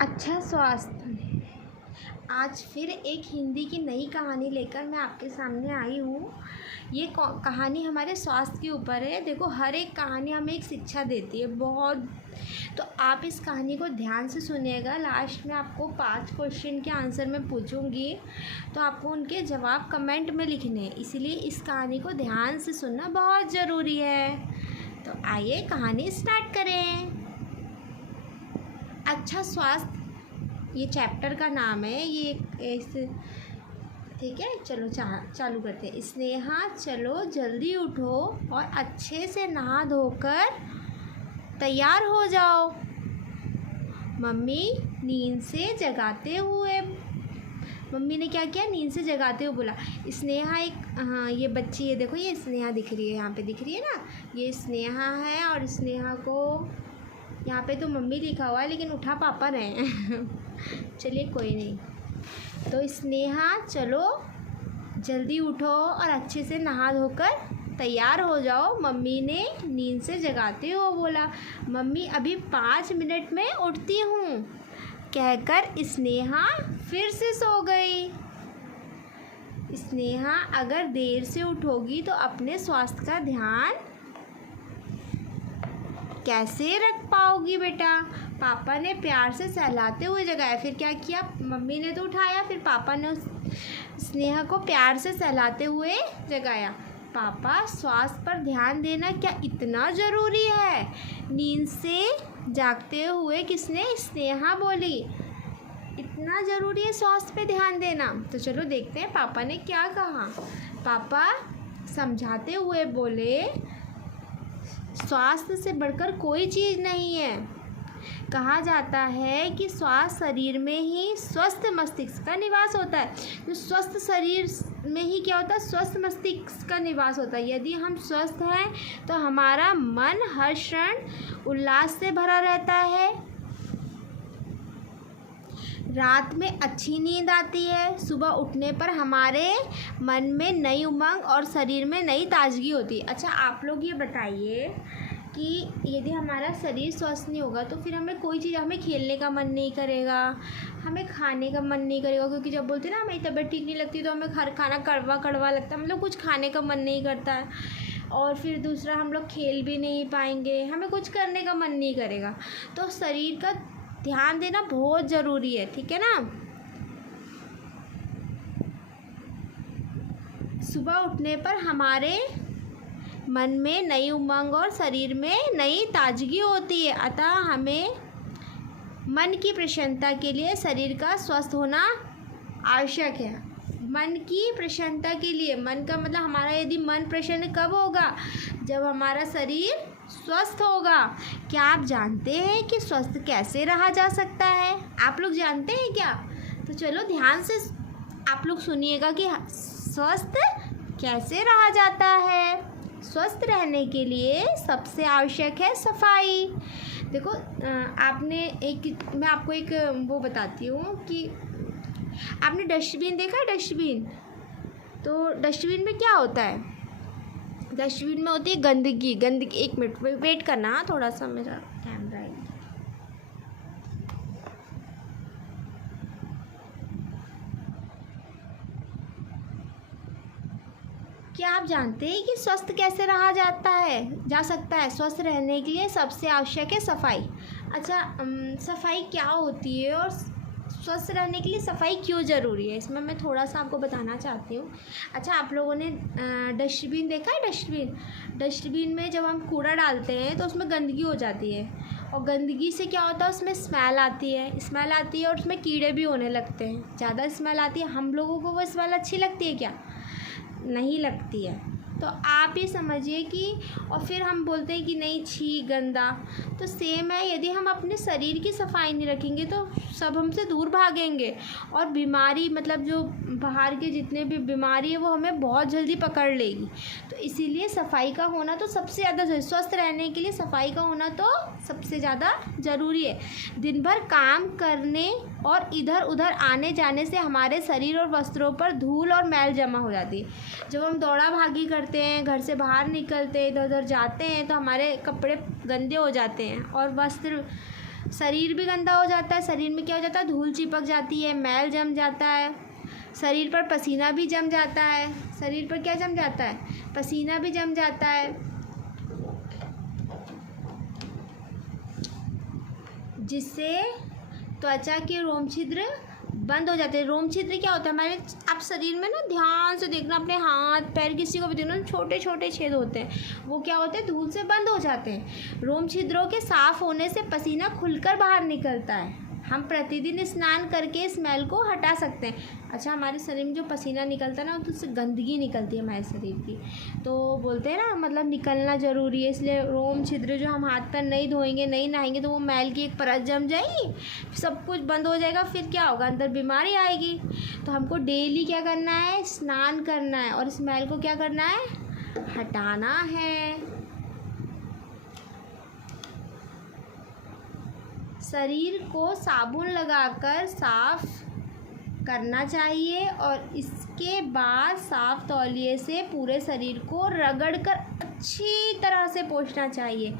अच्छा स्वास्थ्य। आज फिर एक हिंदी की नई कहानी लेकर मैं आपके सामने आई हूँ। ये कहानी हमारे स्वास्थ्य के ऊपर है। देखो, हर एक कहानी हमें एक शिक्षा देती है बहुत। तो आप इस कहानी को ध्यान से सुनिएगा। लास्ट में आपको 5 क्वेश्चन के आंसर मैं पूछूंगी, तो आपको उनके जवाब कमेंट में लिखने हैं। इसीलिए इस कहानी को ध्यान से सुनना बहुत ज़रूरी है। तो आइए कहानी स्टार्ट करें। अच्छा स्वास्थ्य ये चैप्टर का नाम है। ये इस ठीक है, चलो चालू करते हैं। स्नेहा, चलो जल्दी उठो और अच्छे से नहा धोकर तैयार हो जाओ। मम्मी नींद से जगाते हुए मम्मी ने क्या किया, नींद से जगाते हुए बोला। स्नेहा हाँ, ये बच्ची है, देखो ये स्नेहा दिख रही है, यहाँ पे दिख रही है ना, ये स्नेहा है। और स्नेहा को यहाँ पे तो मम्मी लिखा हुआ है, लेकिन उठा पापा रहे हैं चलिए कोई नहीं। तो स्नेहा, चलो जल्दी उठो और अच्छे से नहा धोकर तैयार हो जाओ। मम्मी ने नींद से जगाते हुए बोला। मम्मी अभी 5 मिनट में उठती हूँ, कहकर स्नेहा फिर से सो गई। स्नेहा, अगर देर से उठोगी तो अपने स्वास्थ्य का ध्यान कैसे रख पाओगी बेटा। पापा ने प्यार से सहलाते हुए जगाया। फिर क्या किया, मम्मी ने तो उठाया, फिर पापा ने स्नेहा को प्यार से सहलाते हुए जगाया। पापा, स्वास्थ्य पर ध्यान देना क्या इतना ज़रूरी है। नींद से जागते हुए किसने, स्नेहा बोली। इतना ज़रूरी है स्वास्थ्य पे ध्यान देना। तो चलो देखते हैं पापा ने क्या कहा। पापा समझाते हुए बोले, स्वास्थ्य से बढ़कर कोई चीज़ नहीं है। कहा जाता है कि स्वस्थ शरीर में ही स्वस्थ मस्तिष्क का निवास होता है। तो स्वस्थ शरीर में ही क्या होता है, स्वस्थ मस्तिष्क का निवास होता है। यदि हम स्वस्थ हैं तो हमारा मन हर क्षण उल्लास से भरा रहता है। रात में अच्छी नींद आती है। सुबह उठने पर हमारे मन में नई उमंग और शरीर में नई ताजगी होती है। अच्छा, आप लोग ये बताइए कि यदि हमारा शरीर स्वस्थ नहीं होगा तो फिर हमें कोई चीज़, हमें खेलने का मन नहीं करेगा, हमें खाने का मन नहीं करेगा। क्योंकि जब बोलते हैं ना हमारी तबीयत ठीक नहीं लगती तो हमें हर खाना कड़वा कड़वा लगता है, मतलब कुछ खाने का मन नहीं करता है। और फिर दूसरा, हम लोग खेल भी नहीं पाएंगे, हमें कुछ करने का मन नहीं करेगा। तो शरीर का ध्यान देना बहुत ज़रूरी है, ठीक है ना। सुबह उठने पर हमारे मन में नई उमंग और शरीर में नई ताजगी होती है। अतः हमें मन की प्रसन्नता के लिए शरीर का स्वस्थ होना आवश्यक है। मन की प्रसन्नता के लिए, मन का मतलब हमारा यदि मन प्रसन्न कब होगा, जब हमारा शरीर स्वस्थ होगा। क्या आप जानते हैं कि स्वस्थ कैसे रहा जा सकता है? आप लोग जानते हैं क्या? तो चलो ध्यान से आप लोग सुनिएगा कि स्वस्थ कैसे रहा जाता है। स्वस्थ रहने के लिए सबसे आवश्यक है सफाई। देखो, मैं आपको एक वो बताती हूँ कि आपने डस्टबिन देखा है, डस्टबिन। तो डस्टबिन में क्या होता है, डस्टबिन में होती है गंदगी। एक मिनट वेट करना, थोड़ा सा मेरा कैमरा है। क्या आप जानते हैं कि स्वस्थ कैसे रहा जा सकता है? स्वस्थ रहने के लिए सबसे आवश्यक है सफाई। अच्छा, सफाई क्या होती है और स्वस्थ रहने के लिए सफाई क्यों ज़रूरी है, इसमें मैं थोड़ा सा आपको बताना चाहती हूँ। अच्छा, आप लोगों ने डस्टबिन देखा है? डस्टबिन में जब हम कूड़ा डालते हैं तो उसमें गंदगी हो जाती है, और गंदगी से क्या होता है, उसमें स्मेल आती है और उसमें कीड़े भी होने लगते हैं। ज़्यादा स्मेल आती है। हम लोगों को वो स्मेल अच्छी लगती है क्या? नहीं लगती है। तो आप ये समझिए कि, और फिर हम बोलते हैं कि नहीं, छी गंदा। तो सेम है, यदि हम अपने शरीर की सफाई नहीं रखेंगे तो सब हमसे दूर भागेंगे, और बीमारी, मतलब जो बाहर के जितने भी बीमारी है वो हमें बहुत जल्दी पकड़ लेगी। तो इसीलिए सफाई का होना तो सबसे ज़्यादा ज़रूरी, स्वस्थ रहने के लिए सफाई का होना तो सबसे ज़्यादा ज़रूरी है। दिन भर काम करने और इधर उधर आने जाने से हमारे शरीर और वस्त्रों पर धूल और मैल जमा हो जाती है। जब हम दौड़ा भागी करते हैं, घर से बाहर निकलते हैं, इधर उधर जाते हैं, तो हमारे कपड़े गंदे हो जाते हैं और वस्त्र शरीर भी गंदा हो जाता है। शरीर में क्या हो जाता है, धूल चिपक जाती है, मैल जम जाता है, शरीर पर पसीना भी जम जाता है। शरीर पर क्या जम जाता है, पसीना भी जम जाता है, जिससे त्वचा के रोम छिद्र बंद हो जाते हैं। रोम छिद्र क्या होता है, हमारे आप शरीर में ना ध्यान से देखना, अपने हाथ पैर किसी को भी देखना, छोटे छोटे छेद होते हैं, वो क्या होते हैं, धूल से बंद हो जाते हैं। रोम छिद्रों के साफ होने से पसीना खुलकर बाहर निकलता है। हम प्रतिदिन स्नान करके स्मेल को हटा सकते हैं। अच्छा, हमारे शरीर में जो पसीना निकलता है ना, तो उससे गंदगी निकलती है हमारे शरीर की, तो बोलते हैं ना, मतलब निकलना ज़रूरी है। इसलिए रोम छिद्र जो हम हाथ पैर नहीं धोएंगे, नहीं नहाएंगे, तो वो मैल की एक परत जम जाएगी, सब कुछ बंद हो जाएगा, फिर क्या होगा, अंदर बीमारी आएगी। तो हमको डेली क्या करना है, स्नान करना है और स्मेल को क्या करना है, हटाना है। शरीर को साबुन लगाकर साफ करना चाहिए और इसके बाद साफ तौलिए से पूरे शरीर को रगड़कर अच्छी तरह से पोंछना चाहिए।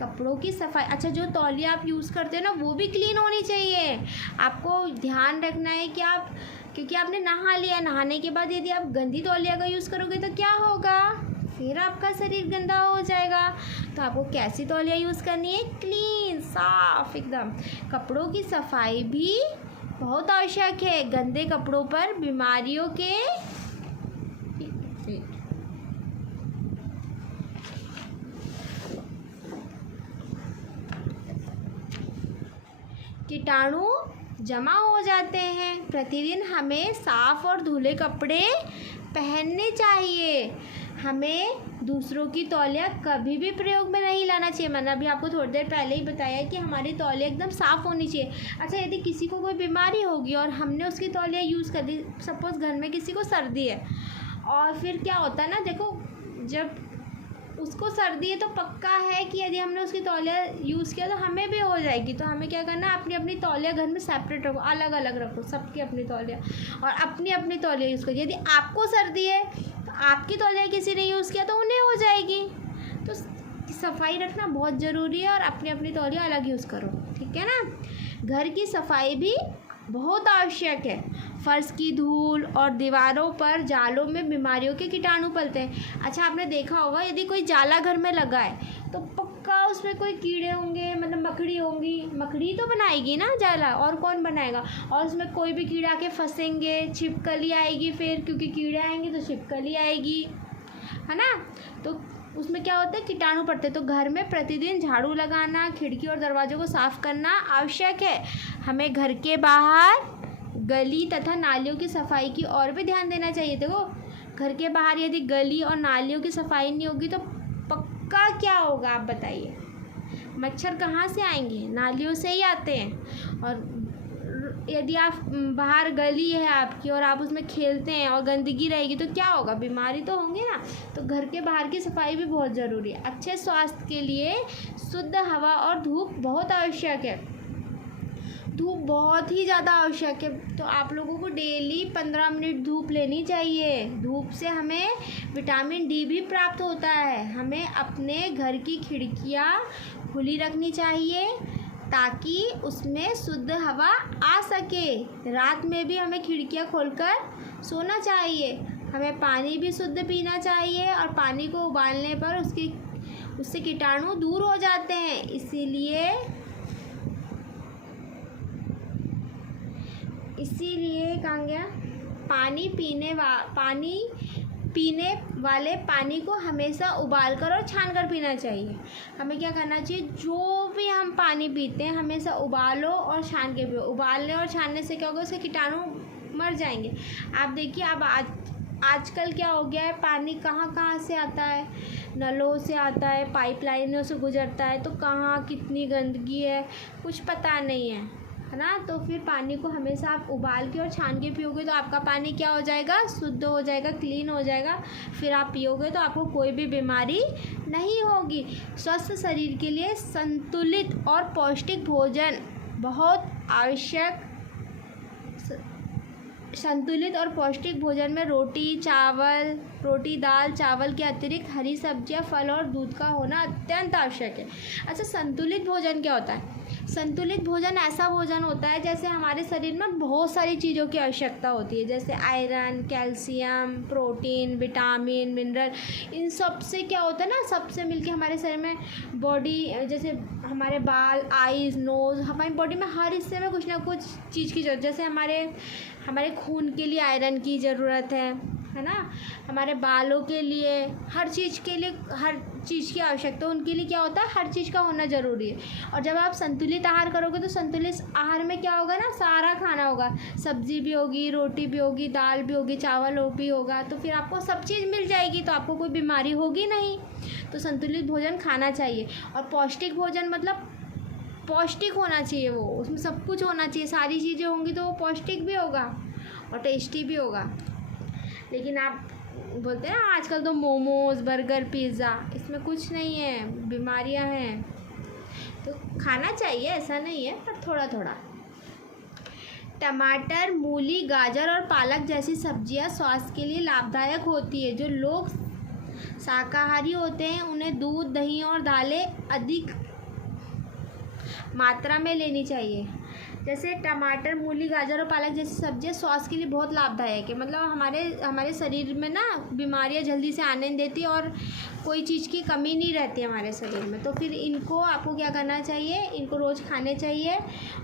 कपड़ों की सफाई, अच्छा जो तौलिया आप यूज़ करते हो ना, वो भी क्लीन होनी चाहिए। आपको ध्यान रखना है कि आप, क्योंकि आपने नहा लिया, नहाने के बाद यदि आप गंदी तौलिया का यूज़ करोगे तो क्या होगा, फिर आपका शरीर गंदा हो जाएगा। तो आपको कैसी तौलिया यूज़ करनी है, क्लीन, साफ एकदम। कपड़ों की सफाई भी बहुत आवश्यक है। गंदे कपड़ों पर बीमारियों के कीटाणु जमा हो जाते हैं। प्रतिदिन हमें साफ और धुले कपड़े पहनने चाहिए। हमें दूसरों की तौलिया कभी भी प्रयोग में नहीं लाना चाहिए। मैंने अभी आपको थोड़ी देर पहले ही बताया कि हमारी तौलिया एकदम साफ़ होनी चाहिए। अच्छा, यदि किसी को कोई बीमारी होगी और हमने उसकी तौलिया यूज़ कर दी, सपोज़ घर में किसी को सर्दी है, और फिर क्या होता है ना, देखो जब उसको सर्दी है तो पक्का है कि यदि हमने उसकी तौलिया यूज़ किया तो हमें भी हो जाएगी। तो हमें क्या करना है, अपनी अपनी तौलिया घर में सेपरेट रखो, अलग अलग रखो, सबकी अपनी तौलिया, और अपनी अपनी तौलिया यूज़ करो। यदि आपको सर्दी है तो आपकी तौलिया किसी ने यूज़ किया तो उन्हें हो जाएगी। तो सफाई रखना बहुत ज़रूरी है और अपनी अपनी तौलिया अलग यूज़ करो, ठीक है ना। घर की सफाई भी बहुत आवश्यक है। फर्श की धूल और दीवारों पर जालों में बीमारियों के कीटाणु पलते हैं। अच्छा, आपने देखा होगा यदि कोई जाला घर में लगा है तो पक्का उसमें कोई कीड़े होंगे, मतलब मकड़ी होंगी। मकड़ी तो बनाएगी ना जाला, और कौन बनाएगा। और उसमें कोई भी कीड़ा के फंसेंगे, छिपकली आएगी, फिर क्योंकि कीड़े आएंगे तो छिपकली आएगी, है ना। तो उसमें क्या होता है, कीटाणु पड़ते हैं। तो घर में प्रतिदिन झाड़ू लगाना, खिड़की और दरवाज़ों को साफ़ करना आवश्यक है। हमें घर के बाहर गली तथा नालियों की सफाई की ओर भी ध्यान देना चाहिए। देखो, घर के बाहर यदि गली और नालियों की सफाई नहीं होगी तो पक्का क्या होगा, आप बताइए। मच्छर कहाँ से आएंगे, नालियों से ही आते हैं। और यदि आप बाहर गली है आपकी और आप उसमें खेलते हैं और गंदगी रहेगी तो क्या होगा, बीमारी तो होंगी ना। तो घर के बाहर की सफाई भी बहुत ज़रूरी है। अच्छे स्वास्थ्य के लिए शुद्ध हवा और धूप बहुत आवश्यक है। धूप बहुत ही ज़्यादा आवश्यक है। तो आप लोगों को डेली 15 मिनट धूप लेनी चाहिए। धूप से हमें विटामिन डी भी प्राप्त होता है। हमें अपने घर की खिड़कियाँ खुली रखनी चाहिए ताकि उसमें शुद्ध हवा आ सके। रात में भी हमें खिड़कियाँ खोलकर सोना चाहिए। हमें पानी भी शुद्ध पीना चाहिए और पानी को उबालने पर उससे कीटाणु दूर हो जाते हैं। इसीलिए कहाँ गया, पानी पीने वाले पानी को हमेशा उबाल कर और छान कर पीना चाहिए। हमें क्या करना चाहिए, जो भी हम पानी पीते हैं हमेशा उबालो और छान के पियो। उबालने और छानने से क्या होगा, उसके कीटाणु मर जाएंगे। आप देखिए, अब आजकल क्या हो गया है, पानी कहाँ कहाँ से आता है, नलों से आता है, पाइपलाइनों से गुजरता है, तो कहाँ कितनी गंदगी है कुछ पता नहीं है ना। तो फिर पानी को हमेशा आप उबाल के और छान के पियोगे तो आपका पानी क्या हो जाएगा, शुद्ध हो जाएगा, क्लीन हो जाएगा। फिर आप पियोगे तो आपको कोई भी बीमारी नहीं होगी। स्वस्थ शरीर के लिए संतुलित और पौष्टिक भोजन बहुत आवश्यक। संतुलित और पौष्टिक भोजन में रोटी, चावल, रोटी, दाल, चावल के अतिरिक्त हरी सब्जियां, फल और दूध का होना अत्यंत आवश्यक है। अच्छा, संतुलित भोजन क्या होता है? संतुलित भोजन ऐसा भोजन होता है जैसे हमारे शरीर में बहुत सारी चीज़ों की आवश्यकता होती है, जैसे iron, calcium, protein, vitamin, mineral. इन सब से क्या होता है ना, सबसे मिलके हमारे शरीर में बॉडी, जैसे हमारे बाल, आईज, नोज़, हमारी बॉडी में हर हिस्से में कुछ ना कुछ चीज़ की ज़रूरत, जैसे हमारे खून के लिए आयरन की ज़रूरत है ना, हमारे बालों के लिए, हर चीज़ के लिए हर चीज़ की आवश्यकता, उनके लिए क्या होता है, हर चीज़ का होना ज़रूरी है। और जब आप संतुलित आहार करोगे तो संतुलित आहार में क्या होगा ना, सारा खाना होगा, सब्जी भी होगी, रोटी भी होगी, दाल भी होगी, चावल भी होगा, तो फिर आपको सब चीज़ मिल जाएगी, तो आपको कोई बीमारी होगी नहीं। तो संतुलित भोजन खाना चाहिए। और पौष्टिक भोजन मतलब पौष्टिक होना चाहिए, वो उसमें सब कुछ होना चाहिए, सारी चीज़ें होंगी तो वो पौष्टिक भी होगा और टेस्टी भी होगा। लेकिन आप बोलते हैं ना आजकल तो मोमोज़, बर्गर, पिज़्ज़ा, इसमें कुछ नहीं है, बीमारियां हैं। तो खाना चाहिए, ऐसा नहीं है, पर थोड़ा थोड़ा। टमाटर, मूली, गाजर और पालक जैसी सब्जियां स्वास्थ्य के लिए लाभदायक होती है। जो लोग शाकाहारी होते हैं उन्हें दूध, दही और दालें अधिक मात्रा में लेनी चाहिए। जैसे टमाटर, मूली, गाजर और पालक जैसी सब्जियां स्वास्थ्य के लिए बहुत लाभदायक है, मतलब हमारे शरीर में ना बीमारियां जल्दी से आने नहीं देती और कोई चीज़ की कमी नहीं रहती हमारे शरीर में। तो फिर इनको आपको क्या करना चाहिए, इनको रोज़ खाने चाहिए।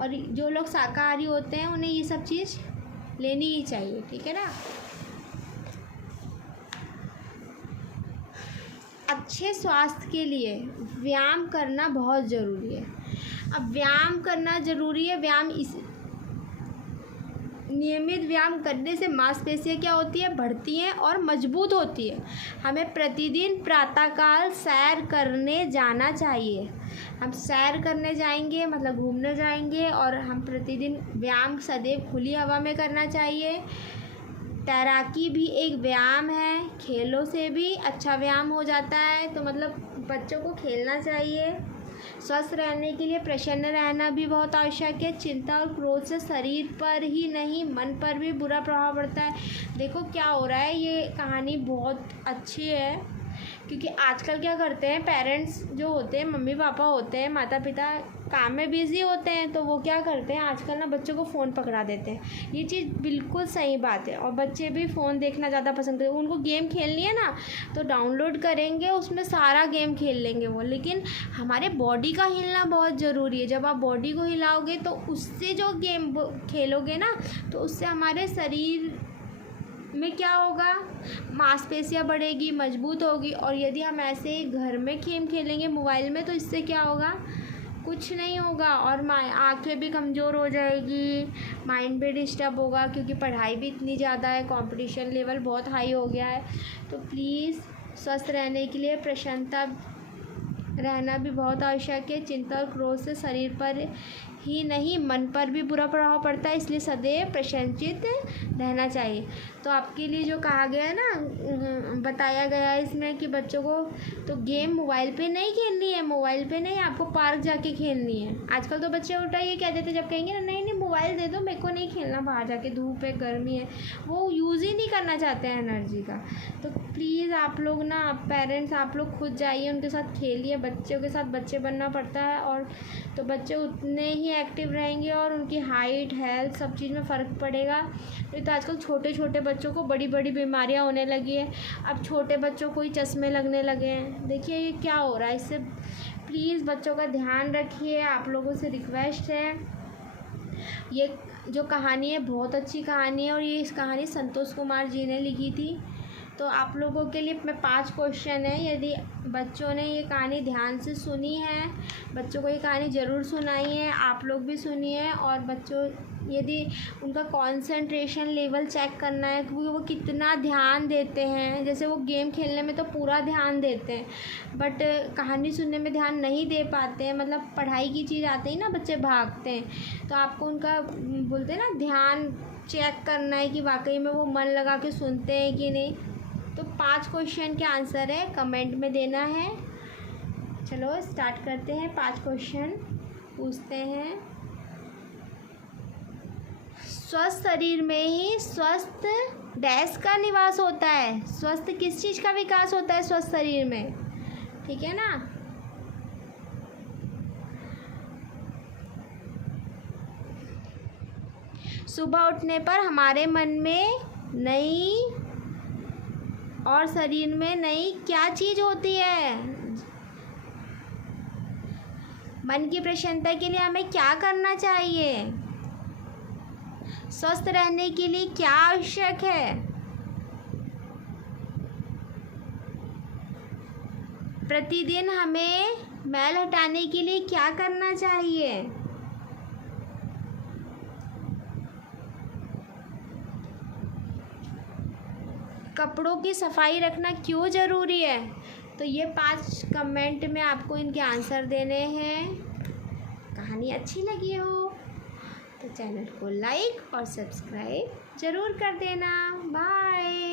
और जो लोग शाकाहारी होते हैं उन्हें ये सब चीज़ लेनी ही चाहिए, ठीक है ना। अच्छे स्वास्थ्य के लिए व्यायाम करना बहुत ज़रूरी है। अब व्यायाम करना ज़रूरी है। नियमित व्यायाम करने से मांसपेशियाँ क्या होती है, बढ़ती हैं और मजबूत होती है। हमें प्रतिदिन प्रातःकाल सैर करने जाना चाहिए। हम सैर करने जाएंगे मतलब घूमने जाएंगे, और हम प्रतिदिन व्यायाम सदैव खुली हवा में करना चाहिए। तैराकी भी एक व्यायाम है, खेलों से भी अच्छा व्यायाम हो जाता है। तो मतलब बच्चों को खेलना चाहिए। स्वस्थ रहने के लिए प्रसन्न रहना भी बहुत आवश्यक है। चिंता और क्रोध से शरीर पर ही नहीं मन पर भी बुरा प्रभाव पड़ता है। देखो क्या हो रहा है, ये कहानी बहुत अच्छी है, क्योंकि आजकल क्या करते हैं पेरेंट्स जो होते हैं, मम्मी पापा होते हैं, माता पिता काम में बिज़ी होते हैं, तो वो क्या करते हैं आजकल ना बच्चों को फ़ोन पकड़ा देते हैं। ये चीज़ बिल्कुल सही बात है, और बच्चे भी फ़ोन देखना ज़्यादा पसंद करते हैं। उनको गेम खेलनी है ना तो डाउनलोड करेंगे, उसमें सारा गेम खेल लेंगे वो। लेकिन हमारे बॉडी का हिलना बहुत ज़रूरी है। जब आप बॉडी को हिलाओगे तो उससे जो गेम खेलोगे ना, तो उससे हमारे शरीर में क्या होगा, मांसपेशियाँ बढ़ेगी, मजबूत होगी। और यदि हम ऐसे ही घर में गेम खेलेंगे मोबाइल में, तो इससे क्या होगा, कुछ नहीं होगा, और आँखें भी कमज़ोर हो जाएगी, माइंड भी डिस्टर्ब होगा, क्योंकि पढ़ाई भी इतनी ज़्यादा है, कंपटीशन लेवल बहुत हाई हो गया है। तो प्लीज़ स्वस्थ रहने के लिए प्रसन्नता रहना भी बहुत आवश्यक है। चिंता और क्रोध से शरीर पर ही नहीं मन पर भी बुरा प्रभाव पड़ता है, इसलिए सदैव प्रसन्नचित्त रहना चाहिए। तो आपके लिए जो कहा गया है ना, बताया गया है इसमें कि बच्चों को तो गेम मोबाइल पे नहीं खेलनी है, मोबाइल पे नहीं, आपको पार्क जाके खेलनी है। आजकल तो बच्चे उल्टा ये कह देते, जब कहेंगे ना नहीं मोबाइल दे दो, मेरे को नहीं खेलना बाहर जाके, धूप है, गर्मी है, वो यूज़ ही नहीं करना चाहते हैं एनर्जी का। तो प्लीज़ आप लोग ना, पेरेंट्स आप लोग खुद जाइए, उनके साथ खेलिए। बच्चों के साथ बच्चे बनना पड़ता है, और तो बच्चे उतने ही एक्टिव रहेंगे और उनकी हाइट, हेल्थ, सब चीज़ में फ़र्क पड़ेगा। नहीं तो आजकल छोटे छोटे बच्चों को बड़ी बड़ी बीमारियां होने लगी है। अब छोटे बच्चों को ही चश्मे लगने लगे हैं। देखिए ये क्या हो रहा है। इससे प्लीज़ बच्चों का ध्यान रखिए, आप लोगों से रिक्वेस्ट है। ये जो कहानी है बहुत अच्छी कहानी है, और ये इस कहानी संतोष कुमार जी ने लिखी थी। तो आप लोगों के लिए मैं 5 क्वेश्चन है, यदि बच्चों ने ये कहानी ध्यान से सुनी है, बच्चों को ये कहानी ज़रूर सुनाई है, आप लोग भी सुनिए। और बच्चों यदि उनका कंसंट्रेशन लेवल चेक करना है कि वो कितना ध्यान देते हैं, जैसे वो गेम खेलने में तो पूरा ध्यान देते हैं, बट कहानी सुनने में ध्यान नहीं दे पाते हैं, मतलब पढ़ाई की चीज़ आते ही ना बच्चे भागते हैं। तो आपको उनका बोलते हैं ना ध्यान चेक करना है कि वाकई में वो मन लगा के सुनते हैं कि नहीं। तो 5 क्वेश्चन के आंसर है, कमेंट में देना है। चलो स्टार्ट करते हैं। 5 क्वेश्चन पूछते हैं। स्वस्थ शरीर में ही स्वस्थ डैश का निवास होता है। स्वस्थ किस चीज़ का विकास होता है? स्वस्थ शरीर में, ठीक है ना। सुबह उठने पर हमारे मन में नई और शरीर में नई क्या चीज़ होती है? मन की प्रसन्नता के लिए हमें क्या करना चाहिए? स्वस्थ रहने के लिए क्या आवश्यक है? प्रतिदिन हमें मैल हटाने के लिए क्या करना चाहिए? कपड़ों की सफाई रखना क्यों ज़रूरी है? तो ये 5 कमेंट में आपको इनके आंसर देने हैं। कहानी अच्छी लगी हो तो चैनल को लाइक और सब्सक्राइब ज़रूर कर देना। बाय।